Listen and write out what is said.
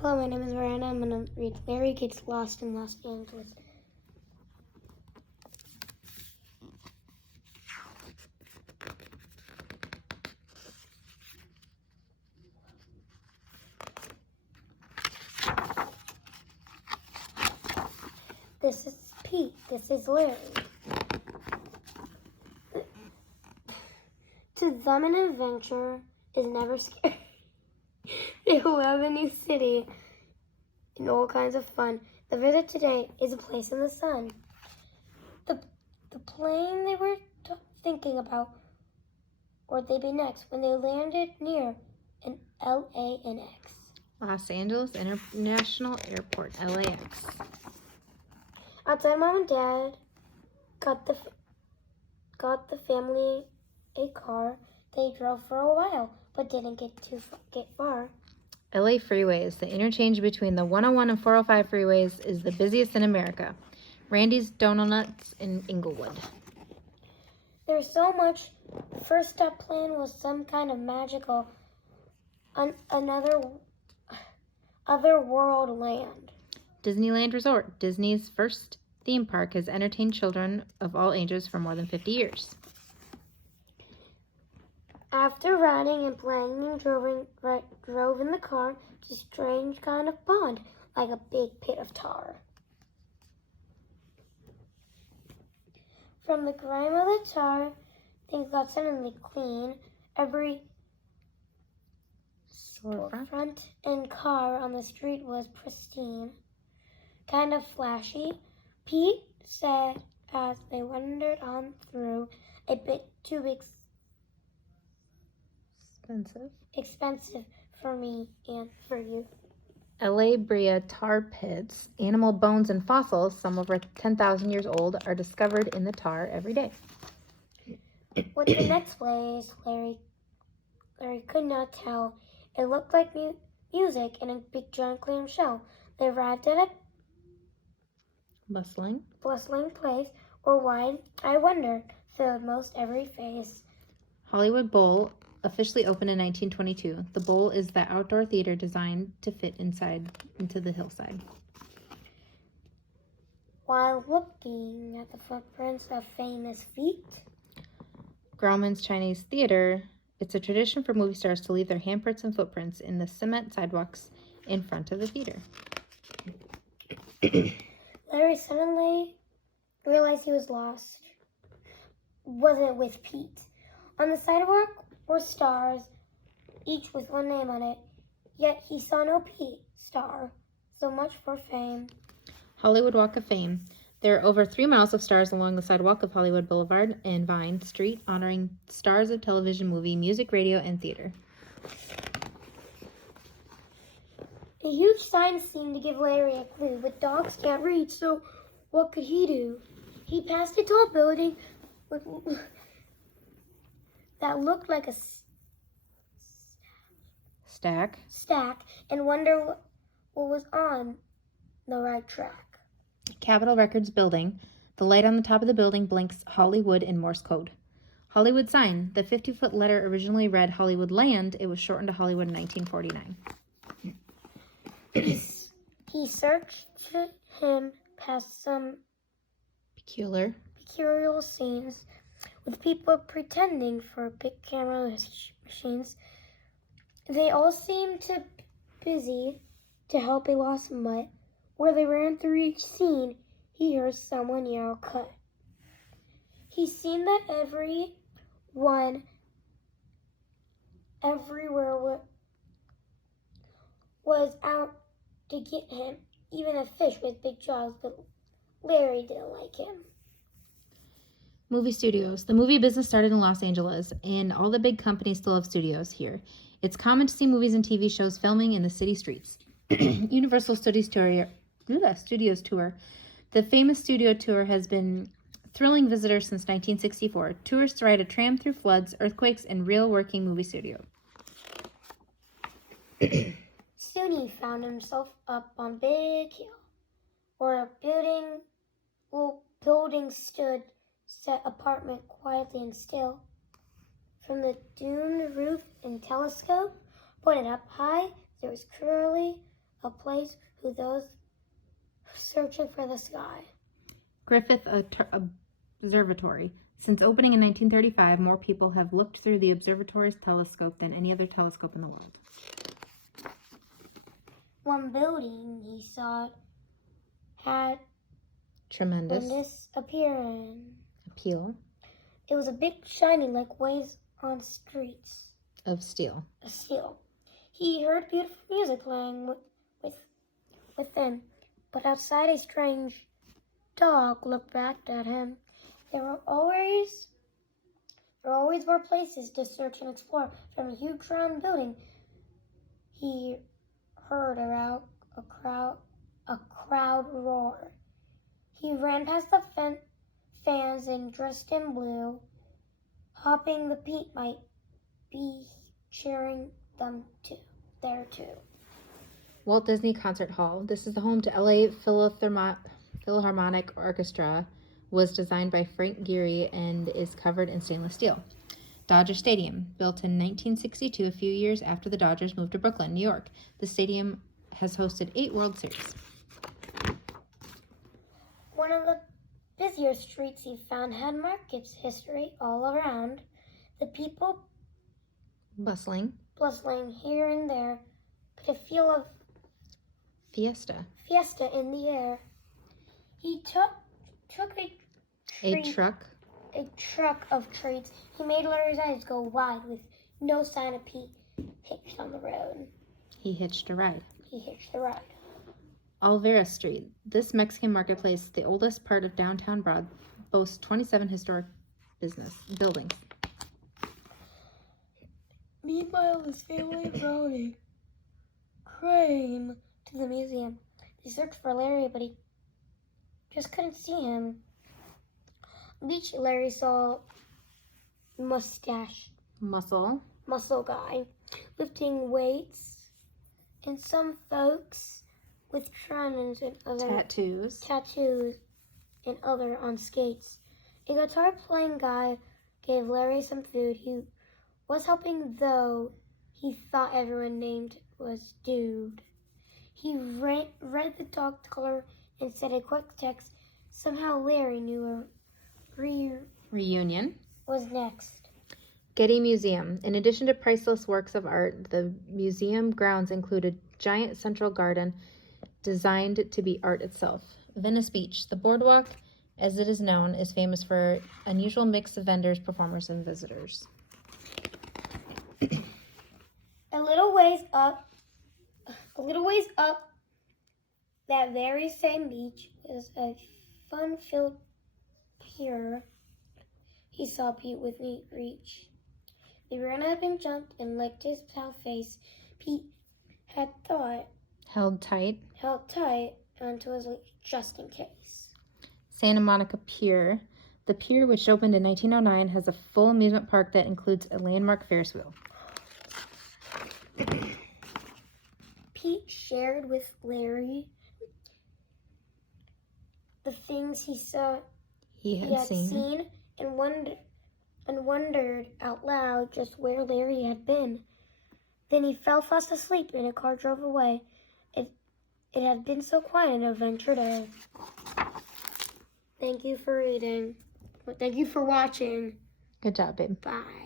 Hello, my name is Miranda. I'm going to read Larry Gets Lost in Los Angeles. This is Pete. This is Larry. To them, an adventure is never scary. They love a new city and all kinds of fun. The visit today is a place in the sun. The plane they were thinking about where'd they be next when they landed near an LAX. Los Angeles International Airport, LAX. Outside, Mom and Dad got the family a car. They drove for a while, but didn't get far. LA freeways. The interchange between the 101 and 405 freeways is the busiest in America. Randy's Donuts in Inglewood. There's so much. The first stop plan was some kind of magical, other world land. Disneyland Resort. Disney's first theme park has entertained children of all ages for more than 50 years. After riding and playing, we drove in the car to a strange kind of pond, like a big pit of tar. From the grime of the tar, things got suddenly clean. Every storefront and car on the street was pristine, kind of flashy. Pete said as they wandered on through, a bit too expensive for me and for you. LA Brea tar pits, animal bones and fossils, some over 10,000 years old, are discovered in the tar every day. What's the next place? Larry could not tell. It looked like music in a big giant clam shell. They arrived at a Bustling place, or wide, I wondered, filled most every face. Hollywood Bowl officially opened in 1922. The Bowl is the outdoor theater designed to fit into the hillside. While looking at the footprints of famous feet, Grauman's Chinese Theater. It's a tradition for movie stars to leave their handprints and footprints in the cement sidewalks in front of the theater. Larry suddenly realized he was lost. Wasn't with Pete. On the sidewalk were stars, each with one name on it. Yet he saw no Pete star. So much for fame. Hollywood Walk of Fame. There are over 3 miles of stars along the sidewalk of Hollywood Boulevard and Vine Street, honoring stars of television, movie, music, radio, and theater. A huge sign seemed to give Larry a clue, but dogs can't read, so what could he do? He passed a tall building that looked like a Stack and wondered what was on the right track. Capitol Records Building. The light on the top of the building blinks Hollywood in Morse code. Hollywood sign. The 50-foot letter originally read Hollywood Land. It was shortened to Hollywood in 1949. He searched him past some Peculiar scenes with people pretending for big camera machines. They all seemed too busy to help a lost mutt. Where they ran through each scene, he heard someone yell, "Cut." He seen that everywhere was out to get him, even a fish with big jaws, but Larry didn't like him. Movie studios. The movie business started in Los Angeles, and all the big companies still have studios here. It's common to see movies and TV shows filming in the city streets. Universal Studios Tour. The famous studio tour has been thrilling visitors since 1964. Tourists ride a tram through floods, earthquakes, and real working movie studio. Soon he found himself up on Big Hill, where a building stood, set apartment quietly and still. From the domed roof and telescope pointed up high, there was clearly a place for those searching for the sky. Griffith Observatory. Since opening in 1935, more people have looked through the observatory's telescope than any other telescope in the world. One building he saw had Tremendous appeal It was a big, shiny, like waves on streets of steel. of steel. He heard beautiful music playing within, but outside a strange dog looked back at him. There always were places to search and explore. From a huge round building, he heard around a crowd roar. He ran past the fans and dressed in blue, hoping the Pete might be cheering them there too. Walt Disney Concert Hall. This is the home to LA Philharmonic Orchestra. Was designed by Frank Gehry and is covered in stainless steel. Dodger Stadium. Built in 1962, a few years after the Dodgers moved to Brooklyn, New York. The stadium has hosted 8 World Series. One of the busier streets he found had markets history all around. The people Bustling. here and there could feel of Fiesta. in the air. He took A truck. a truck of treats. He made Larry's eyes go wide with no sign of Pete hitched on the road. He hitched a ride. He hitched the ride. Alvera Street. This Mexican marketplace, the oldest part of downtown Broad, boasts 27 historic buildings. Meanwhile, his family came to the museum. They searched for Larry, but he just couldn't see him. On the beach, Larry saw Muscle guy lifting weights, and some folks with trunnions and other tattoos and other on skates. A guitar playing guy gave Larry some food. He was helping, though he thought everyone named was Dude. He read the dog color and said a quick text. Somehow Larry knew a reunion was next. Getty Museum. In addition to priceless works of art, the museum grounds include a giant central garden designed to be art itself. Venice Beach. The boardwalk, as it is known, is famous for unusual mix of vendors, performers, and visitors. A little ways up that very same beach was a fun-filled pier. He saw Pete within reach. They ran up and jumped and licked his pale face. Pete had held tight onto his leg just in case. Santa Monica Pier. The pier, which opened in 1909, has a full amusement park that includes a landmark Ferris wheel. Pete shared with Larry the things he had seen and wondered out loud just where Larry had been. Then he fell fast asleep and a car drove away. It had been so quiet an adventure day. Thank you for reading. Thank you for watching. Good job, babe. Bye.